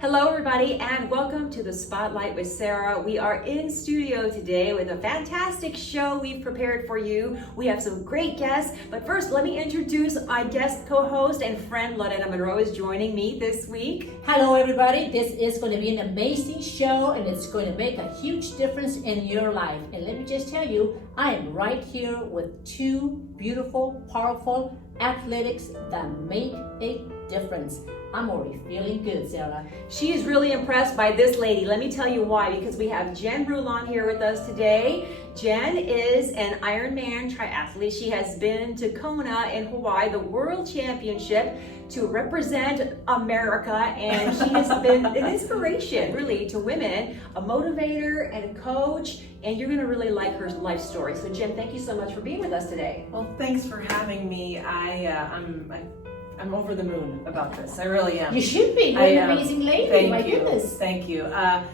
Hello everybody and welcome to the Spotlight with Sarah. We are in studio today with a fantastic show we've prepared for you. We have some great guests, but first let me introduce my guest co-host and friend Lorena Monroe is joining me this week. Hello everybody, this is going to be an amazing show and it's going to make a huge difference in your life. And let me just tell you, I am right here with two beautiful, powerful athletics that make a difference. I'm already feeling good, Sarah. She is really impressed by this lady. Let me tell you why, because we have Jen Rulon here with us today. Jen is an Ironman triathlete. She has been to Kona in Hawaii, the World Championship, to represent America, and she has been an inspiration really to women, a motivator and a coach, and you're gonna really like her life story. So Jen, thank you so much for being with us today. Well, thanks for having me. I'm over the moon about this. I really am. You should be. You're an amazing lady. Thank My you. goodness. Thank you. I'm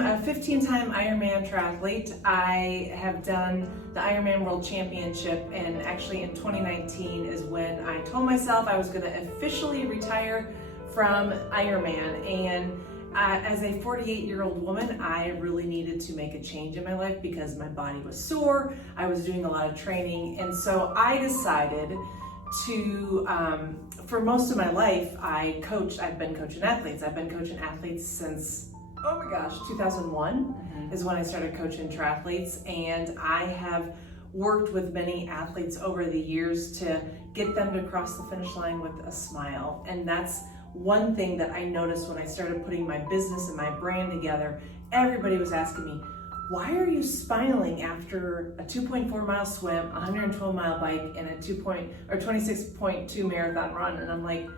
a 15-time Ironman triathlete. I have done the Ironman World Championship, and actually in 2019 is when I told myself I was going to officially retire from Ironman. And as a 48-year-old woman, I really needed to make a change in my life because my body was sore. I was doing a lot of training, and so I decided to, for most of my life, I've been coaching athletes. I've been coaching athletes since, 2001 is when I started coaching triathletes. And I have worked with many athletes over the years to get them to cross the finish line with a smile. And that's one thing that I noticed when I started putting my business and my brand together. Everybody was asking me, why are you smiling after a 2.4 mile swim, a 112 mile bike, and a 26.2 marathon run? And I'm like,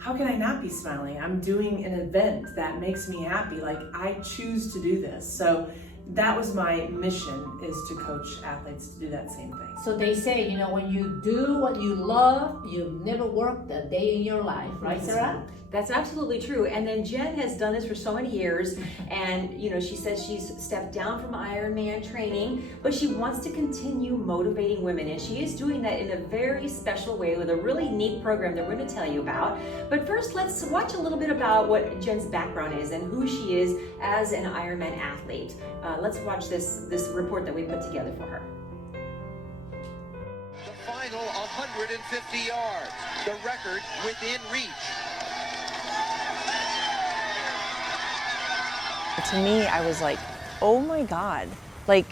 how can I not be smiling? I'm doing an event that makes me happy. Like, I choose to do this. So that was my mission, is to coach athletes to do that same thing. So they say, when you do what you love, you never worked a day in your life, right, Sarah? That's absolutely true. And then Jen has done this for so many years, and she says she's stepped down from Ironman training, but she wants to continue motivating women, and she is doing that in a very special way with a really neat program that we're going to tell you about. But first, let's watch a little bit about what Jen's background is and who she is as an Ironman athlete. Let's watch this report that we put together for her. The final 150 yards, the record within reach. To me, I was like, oh my God, like,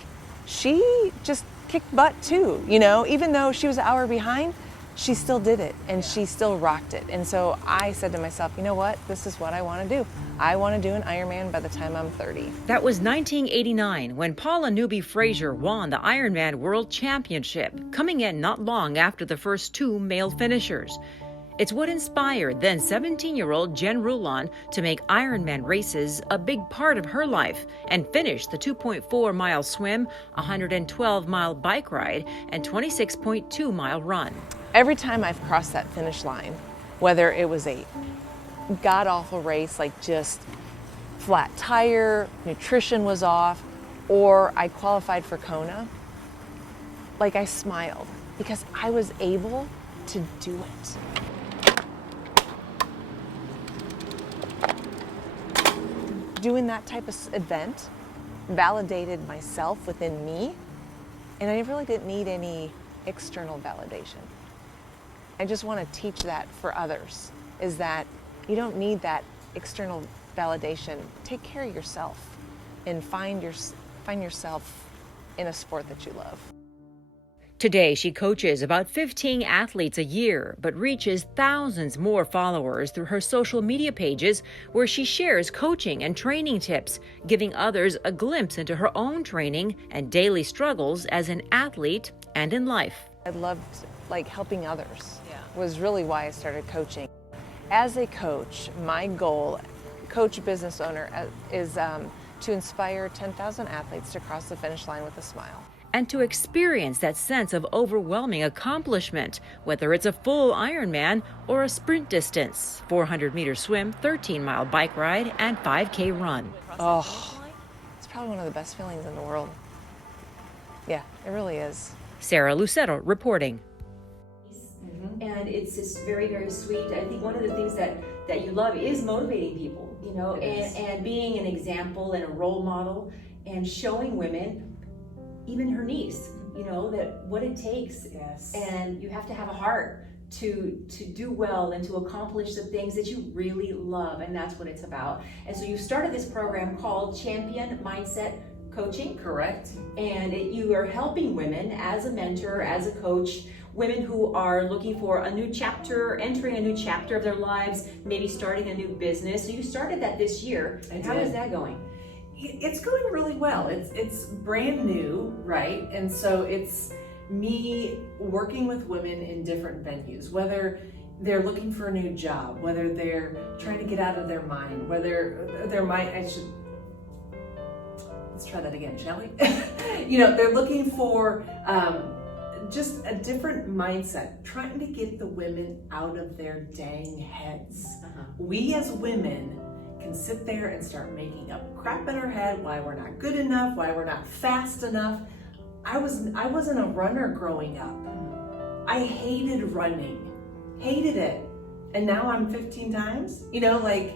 she just kicked butt too, even though she was an hour behind, she still did it and she still rocked it. And so I said to myself, you know what, this is what I want to do. I want to do an Ironman by the time I'm 30. That was 1989 when Paula Newby Fraser won the Ironman World Championship, coming in not long after the first two male finishers. It's what inspired then 17-year-old Jen Rulon to make Ironman races a big part of her life and finish the 2.4-mile swim, 112-mile bike ride, and 26.2-mile run. Every time I've crossed that finish line, whether it was a god-awful race, like just flat tire, nutrition was off, or I qualified for Kona, like, I smiled because I was able to do it. Doing that type of event validated myself within me, and I really didn't need any external validation. I just want to teach that for others, is that you don't need that external validation. Take care of yourself and find yourself in a sport that you love. Today, she coaches about 15 athletes a year, but reaches thousands more followers through her social media pages, where she shares coaching and training tips, giving others a glimpse into her own training and daily struggles as an athlete and in life. I loved helping others. Was really why I started coaching. As a coach, my goal, coach business owner, is to inspire 10,000 athletes to cross the finish line with a smile. And to experience that sense of overwhelming accomplishment, whether it's a full Ironman or a sprint distance, 400-meter swim, 13-mile bike ride, and 5K run. Oh, it's probably one of the best feelings in the world. Yeah, it really is. Sarah Lucero reporting. And it's just very, very sweet. I think one of the things that that you love is motivating people, you know, It is. and being an example and a role model and showing women, even her niece, you know, that what it takes. Yes. And you have to have a heart to do well and to accomplish the things that you really love, and that's what it's about. And so you started this program called Champion Mindset Coaching. Correct. And you are helping women as a mentor, as a coach, women who are looking for a new chapter, entering a new chapter of their lives, maybe starting a new business. So you started that this year. I How did. is that going? It's going really well. It's brand new, right? And so it's me working with women in different venues, whether they're looking for a new job, whether they're trying to get out of their mind, whether their mind, let's try that again, shall we? You know, they're looking for just a different mindset, trying to get the women out of their dang heads. We as women can sit there and start making up crap in our head, why we're not good enough, why we're not fast enough. I wasn't a runner growing up. I hated running, hated it. And now I'm 15 times, you know, like,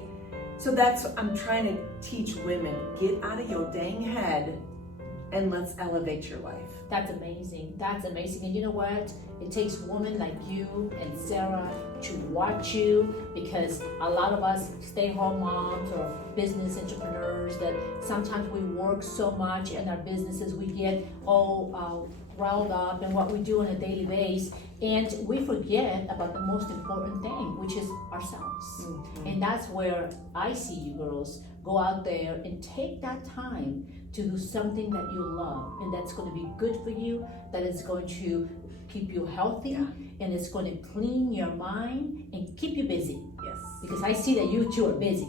so that's, I'm trying to teach women, get out of your dang head and let's elevate your life. That's amazing. That's amazing. And you know what? It takes women like you and Sarah to watch you, because a lot of us stay-home moms or business entrepreneurs that sometimes we work so much in our businesses, we get all riled up in what we do on a daily basis, and we forget about the most important thing, which is ourselves. And that's where I see you girls go out there and take that time to do something that you love, and that's going to be good for you, that is going to keep you healthy, and it's going to clean your mind and keep you busy. Yes. Because I see that you two are busy.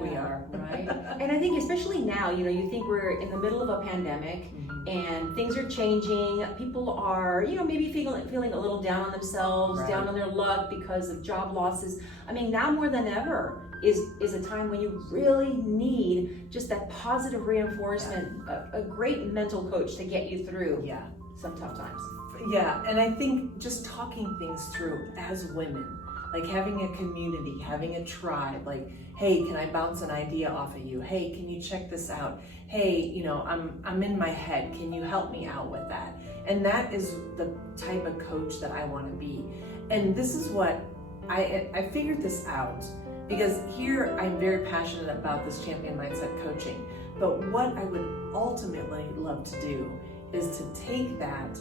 We are. Right? And I think especially now, you know, you think we're in the middle of a pandemic and things are changing. People are, you know, maybe feeling a little down on themselves, Right. down on their luck because of job losses. I mean, now more than ever is a time when you really need just that positive reinforcement, a great mental coach to get you through Yeah. some tough times. Yeah, and I think just talking things through as women, like having a community, having a tribe, like, hey, can I bounce an idea off of you? Hey, can you check this out? Hey, you know, I'm in my head. Can you help me out with that? And that is the type of coach that I want to be. And this is what I figured this out, because here I'm very passionate about this champion mindset coaching. But what I would ultimately love to do is to take that,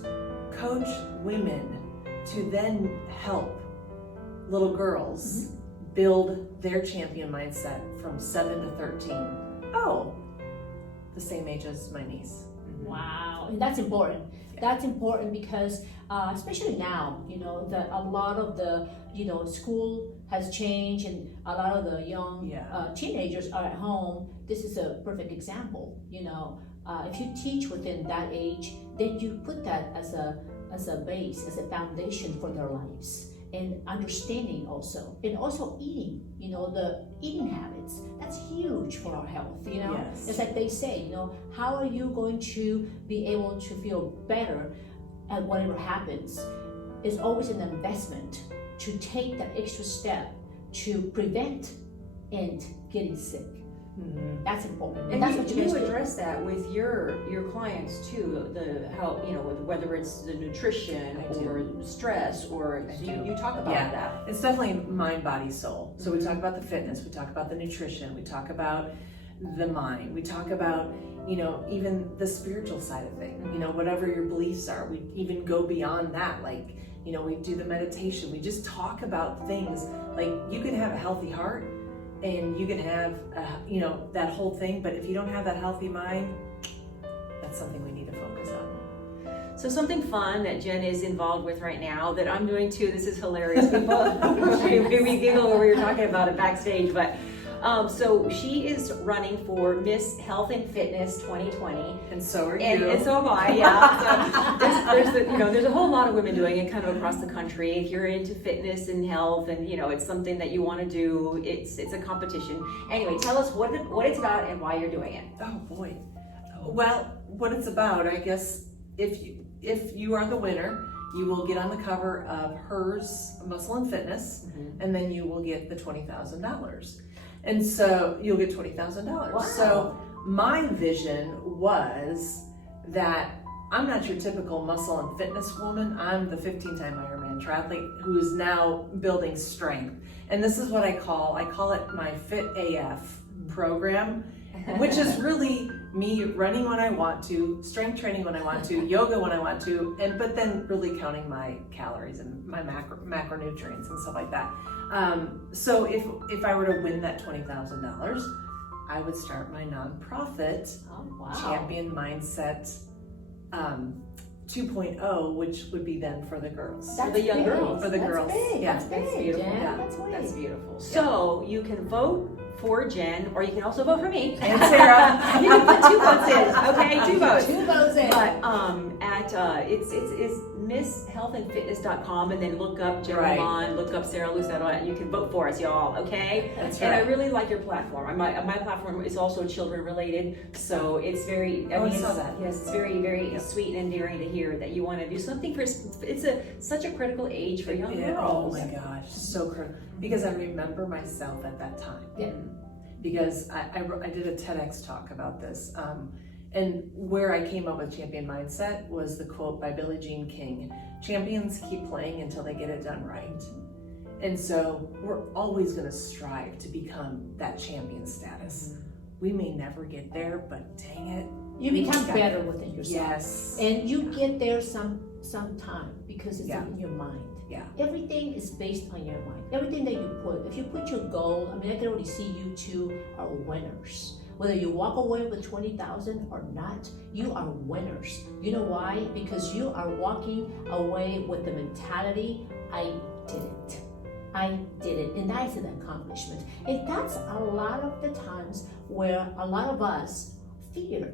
coach women to then help little girls build their champion mindset from 7 to 13. Oh, the same age as my niece. Wow, and that's important. That's important because, especially now, you know, that a lot of the, you know, school has changed, and a lot of the young teenagers are at home. This is a perfect example. You know, if you teach within that age, then you put that as a base, as a foundation for their lives. And understanding also, and also eating, you know, the eating habits, that's huge for our health, you know. Yes. It's like they say, you know, how are you going to be able to feel better at whatever happens? It's always an investment to take that extra step to prevent and getting sick. That's important. And that's you, what you guys do. address that with your clients too, the how, you know, whether it's the nutrition I do. or stress, or I you do. talk about Yeah. that. It's definitely mind, body, soul. So we talk about the fitness, we talk about the nutrition, we talk about the mind, we talk about, you know, even the spiritual side of things, you know, whatever your beliefs are. We even go beyond that, like, you know, we do the meditation, we just talk about things like you can have a healthy heart and you can have, you know, that whole thing, but if you don't have that healthy mind, that's something we need to focus on. So something fun that Jen is involved with right now that I'm doing too, this is hilarious. We giggle when we were talking about it backstage, but so she is running for Miss Health and Fitness 2020. And so are you. And so am I, yeah. So there's a whole lot of women doing it kind of across the country. If you're into fitness and health and, you know, it's something that you want to do, it's a competition. Anyway, tell us what it's about and why you're doing it. Oh boy. Well, what it's about, I guess, if you are the winner, you will get on the cover of Hers Muscle and Fitness, and then you will get the $20,000. And so you'll get $20,000. Wow. So my vision was that I'm not your typical muscle and fitness woman. I'm the 15-time Ironman triathlete who is now building strength. And this is what I call it my Fit AF program, which is really me running when I want to, strength training when I want to, yoga when I want to, but then really counting my calories and my macronutrients and stuff like that. So if I were to win that $20,000, I would start my nonprofit, Champion Mindset 2.0, which would be then for the girls. For the young girls. For the That's girls. big. Yeah. That's beautiful. Jen. Yeah. That's beautiful. So you can vote for Jen, or you can also vote for me. And Sarah. You can put 2 votes in, okay? 2 votes. 2 votes in. But it's misshealthandfitness.com, and then look up Jen Right. Rulon, look up Sarah Lucero, and you can vote for us, y'all, okay? That's And I right. really like your platform. My platform is also children related, so it's very, I it's, saw that. yes, it's very, very sweet and endearing to hear that you want to do something for, it's such a critical age for young Yeah, girls. oh my gosh, so critical. Because I remember myself at that time. Yeah. Because I did a TEDx talk about this. And where I came up with Champion Mindset was the quote by Billie Jean King: champions keep playing until they get it done right. And so we're always going to strive to become that champion status. We may never get there, but dang it. You become better within yourself. Yes. And you get there some time because it's Yeah. in your mind. Yeah. Everything is based on your mind. Everything that you put, if you put your goal, I mean, I can already see you two are winners. Whether you walk away with 20,000 or not, you are winners. You know why? Because you are walking away with the mentality, I did it. I did it. And that is an accomplishment. And that's a lot of the times where a lot of us fear.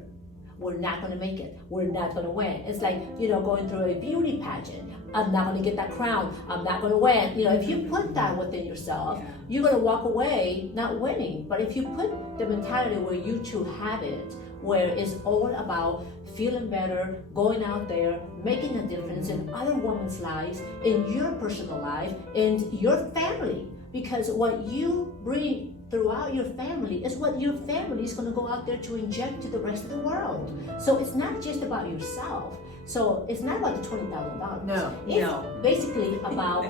We're not going to make it. We're not going to win. It's like, going through a beauty pageant. I'm not going to get that crown. I'm not going to win. If you put that within yourself, you're going to walk away not winning. But if you put the mentality where you two have it, where it's all about feeling better, going out there, making a difference in other women's lives, in your personal life, in your family. Because what you bring throughout your family is what your family is going to go out there to inject to the rest of the world. So it's not just about yourself. So it's not about the $20,000. No. It's basically about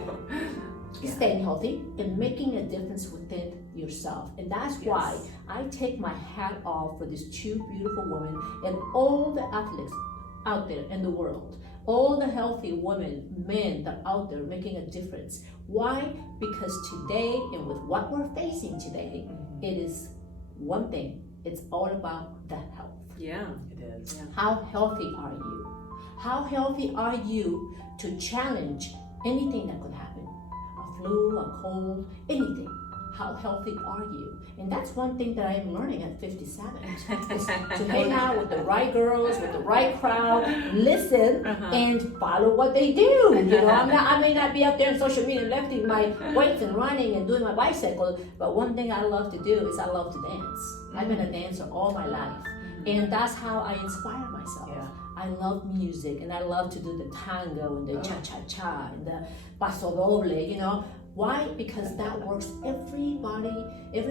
staying healthy and making a difference within yourself. And that's why I take my hat off for these 2 beautiful women and all the athletes out there in the world. All the healthy women, men that are out there making a difference. Why? Because today, and with what we're facing today, it is one thing. It's all about the health. Yeah. It is. Yeah. How healthy are you? How healthy are you to challenge anything that could happen? A flu, a cold, anything. How healthy are you? And that's one thing that I am learning at 57, is to hang out with the right girls, with the right crowd, listen, and follow what they do. I may not be out there on social media lifting my weights and running and doing my bicycle, but one thing I love to do is I love to dance. I've been a dancer all my life, and that's how I inspire myself. Yeah. I love music, and I love to do the tango and the cha-cha-cha and the paso doble, Why? Because that works every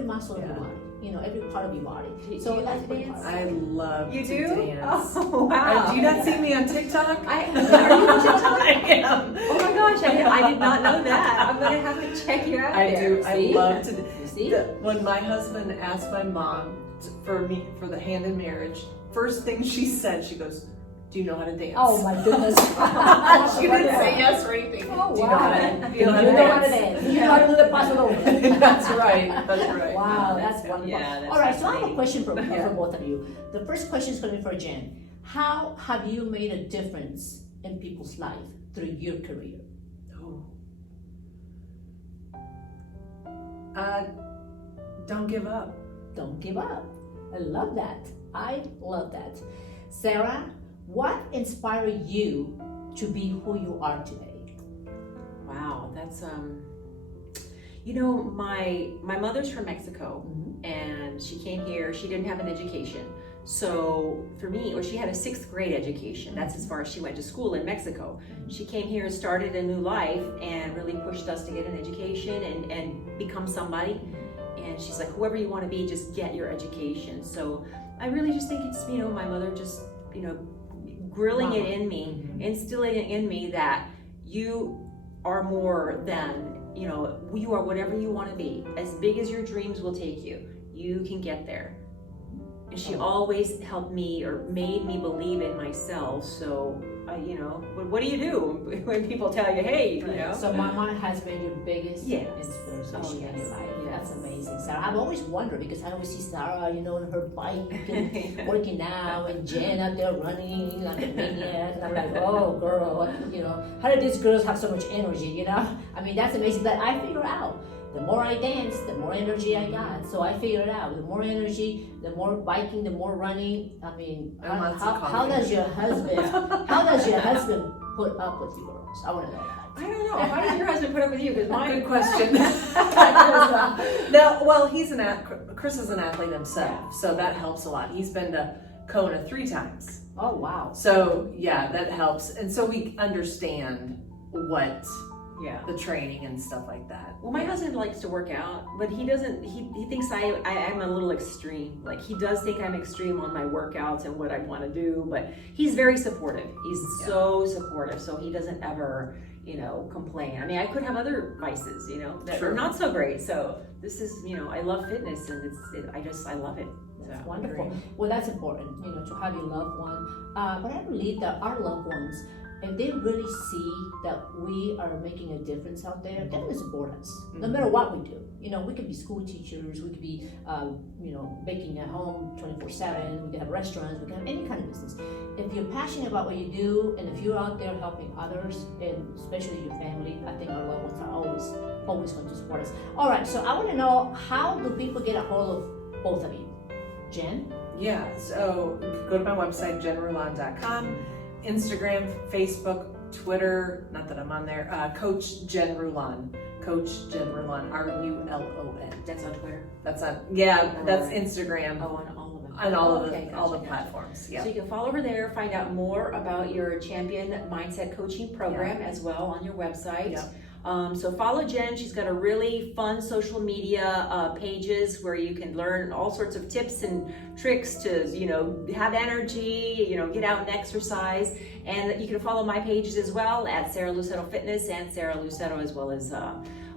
muscle of your body, every part of your body. So that's like to dance? I love You to do? dance. Oh, wow. Do you not see me on TikTok? Are you on TikTok? I am. Oh my gosh, I did not know that. I'm gonna have to check you out. I there. do. I See? love to. You see? When my husband asked my mom for the hand in marriage, first thing she said, she goes, "Do you know how to dance?" Oh my goodness. She didn't say yes or anything. Oh, Do you know how to, wow. do you know how You to know how to dance? dance. You know how to do the paso doble. That's right. That's right. Wow, that's wonderful. Yeah, that's All right, so I have a fascinating. question for both of you. The first question is going to be for Jen. How have you made a difference in people's life through your career? Don't give up. Don't give up. I love that. I love that. Sarah, what inspired you to be who you are today? Wow, that's my mother's from Mexico, and she came here. She didn't have an education, So for me, or she had a 6th grade education. That's as far as she went to school in Mexico. She came here and started a new life and really pushed us to get an education and become somebody. And she's like, whoever you want to be, just get your education. So I really just think it's, my mother just, grilling it in me, instilling it in me that you are more than, you are whatever you want to be. As big as your dreams will take you, you can get there. And she always helped me or made me believe in myself. So, what do you do when people tell you, hey, So mama has been your biggest Yes. inspiration in your life. Yes. That's amazing, Sarah. I've always wondered because I always see Sarah, on her bike and working out, and Jen out there running like a maniac. And I'm like, oh, girl, how did these girls have so much energy? I mean, that's amazing. But I figure out the more I dance, the more energy I got. So I figured out the more energy, the more biking, the more running. I mean, how does your husband put up with you girls? I want to know that. I don't know. How does your husband put up with you? Because Good question. No, well, Chris is an athlete himself, so that helps a lot. He's been to Kona 3 times. Oh, wow. So yeah, that helps. And so we understand what the training and stuff like that. Well, my husband likes to work out, but he doesn't, he thinks I'm a little extreme. Like, he does think I'm extreme on my workouts and what I want to do, but he's very supportive. He's so supportive, so he doesn't ever, complain. I mean, I could have other vices, that are not so great. So this is, I love fitness, and I love it. That's wonderful. Well, that's important, to have your loved one. But I believe that our loved ones, if they really see that we are making a difference out there, they're going to support us, no matter what we do. We could be school teachers, we could be, baking at home 24/7, we could have restaurants, we could have any kind of business. If you're passionate about what you do, and if you're out there helping others, and especially your family, I think our loved ones are always going to support us. All right, so I want to know, how do people get a hold of both of you? Jen? Yeah, so go to my website, jenrulon.com. Instagram, Facebook, Twitter, not that I'm on there, Coach Jen Rulon. Coach Jen Rulon, RULON. That's on Twitter? That's on, that's Instagram. Oh, on all of them. On all of Okay, all the gotcha. platforms. Yeah. So you can follow her there, find out more about your Champion Mindset Coaching Program as well on your website. Yeah. So follow Jen. She's got a really fun social media pages where you can learn all sorts of tips and tricks to, have energy, get out and exercise. And you can follow my pages as well at Sarah Lucero Fitness and Sarah Lucero, as well as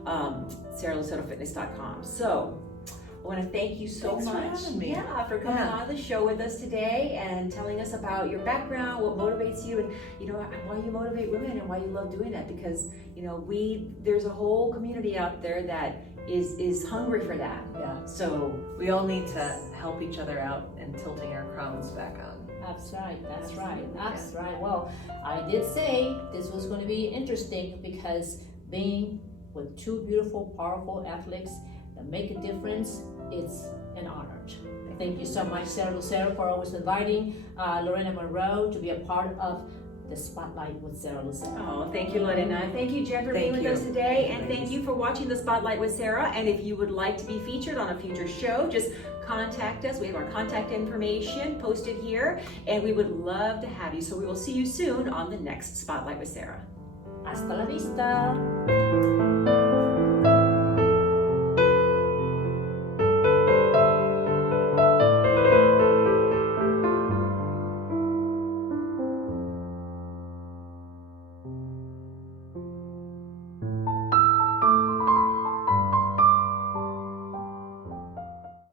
SarahLuceroFitness.com. So I want to thank you so Thanks much. for having me. For coming on the show with us today and telling us about your background, what motivates you, and why you motivate women and why you love doing that. Because there's a whole community out there that is hungry for that. Yeah. So We all need to help each other out and tilting our crowns back on. That's right. Well, I did say this was going to be interesting because being with 2 beautiful, powerful athletes that make a difference, it's an honor. Thank you so much, Sarah Lucero, for always inviting Lorena Monroe to be a part of the Spotlight with Sarah Lucero. Oh, thank you, Lorena. Thank you, Jen, for being with us today. And thank you for watching the Spotlight with Sarah. And if you would like to be featured on a future show, just contact us. We have our contact information posted here, and we would love to have you. So we will see you soon on the next Spotlight with Sarah. Hasta la vista.